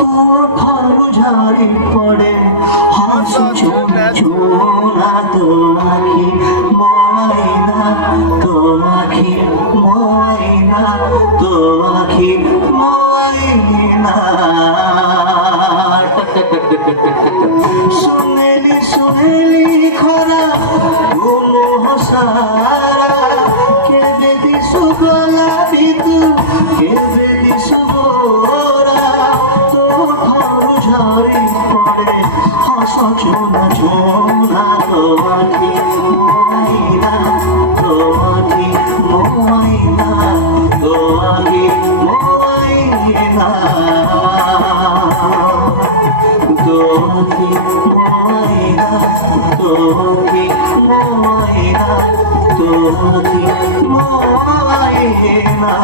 তোর খরঝারি পড়ে হাসি ছোনা তোমাকে ময়না তোমাকে ময়না তোমাকে ময়না सुनेली सुनेली खरा घुमो हसारा के बेदी सुगला बितु के बेदी सुगोरा तो घर झरी पड़े हस छोना छोना তোমাকে ময়না তোমাকে ময়না তোমাকে ময়না তোমাকে ময়না তোমাকে ময়না তোমাকে ময়না